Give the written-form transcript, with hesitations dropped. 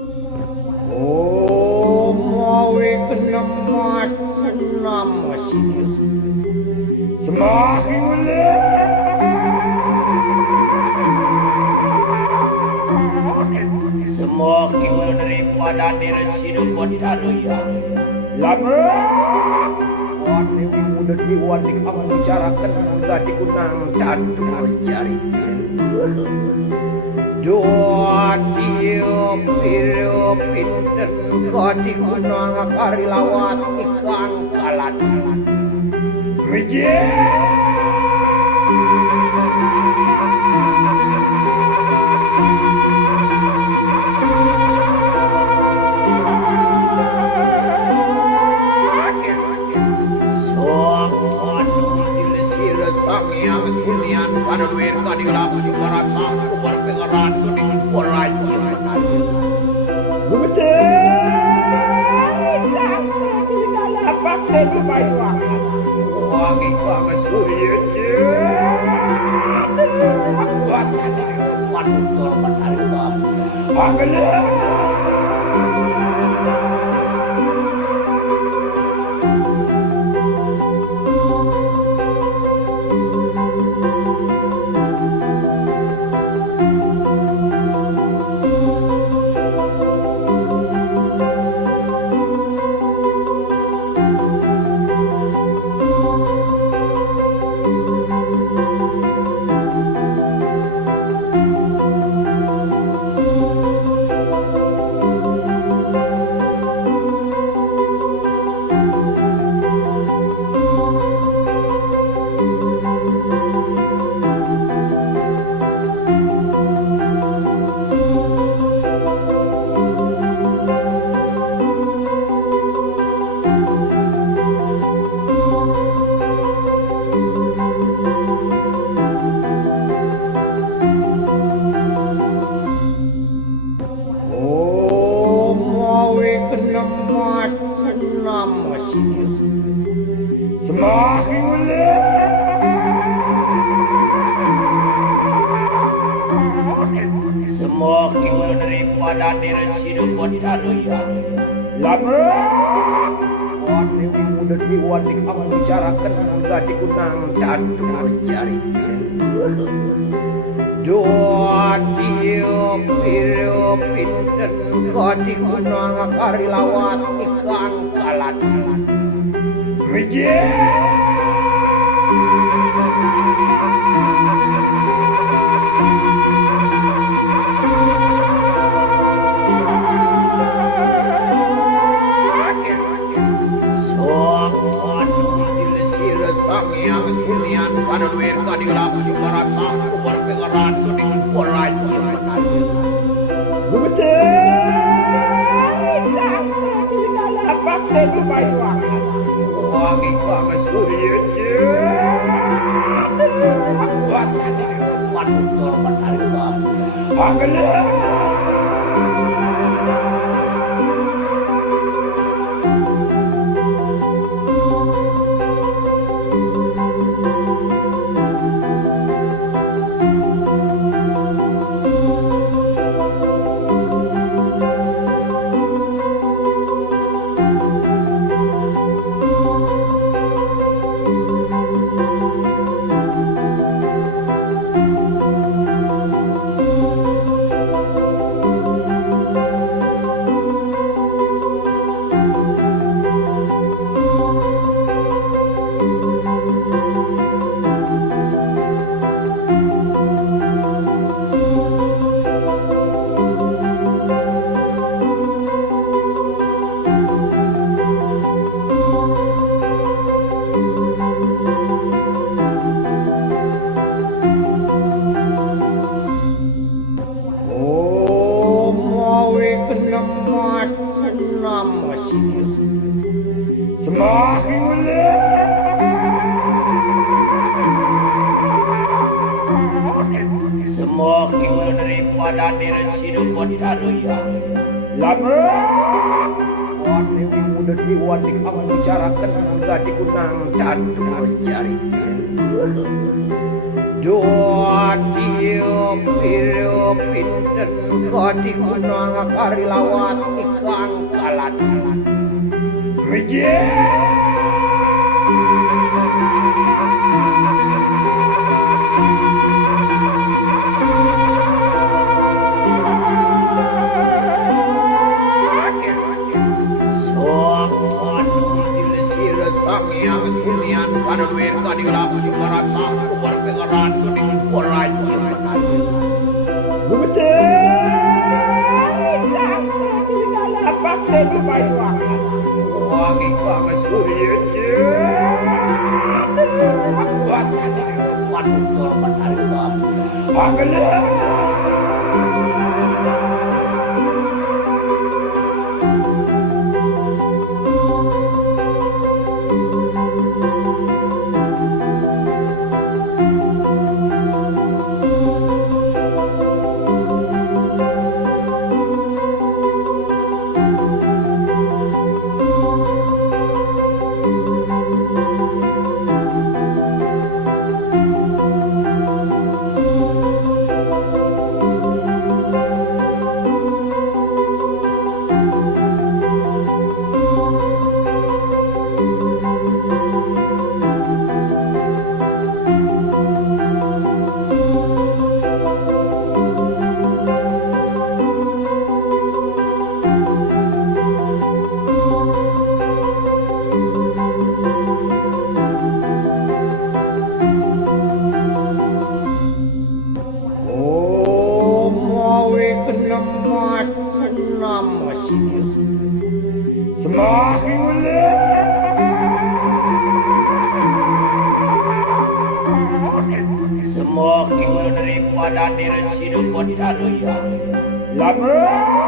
Oh, mawe kenemat kenam mesin. Semakin semakin daripada diri sidu kodaruya. Lama wani muda diwan di kamu bicarakan enggak dikunang jatuh mencari doa dia piru pinten kau dikunang kari lawas ikang kalan Mijie yang sunian pada luar kadi laku juga rasa kubar pengeran kuning kurai betul apa itu baik wangi banget surya buat tadi mantul menarik banget semakin semakin daripada diri sidu kodaruya. Lama wani muda diwan di kamu bicarakan enggak dikunang jatuh mencari doa dia piru pinten kau dikunang kari lawas ikang kalan Mijie yang sunian pada luar kadi laku juga rasa kubar pengeran kuning kurai betul apa itu baik wangi banget surya buat tadi mantul menarik banget semakin semakin daripada diri sidu kodaruya. Lama wani muda diwan di kamu bicarakan enggak dikunang jatuh mencari Dua tiup tiup pinten kadi kunang kari lawas ikang kalan. Sangyang Sunian Panuwir Kadigelap Jumarasa Kubar Pengeran Kuning Kurai Kurai Apa perlu bayu wangi banget surya buat tadi waduh korban harga agak semakin daripada diri hidup pada ya lama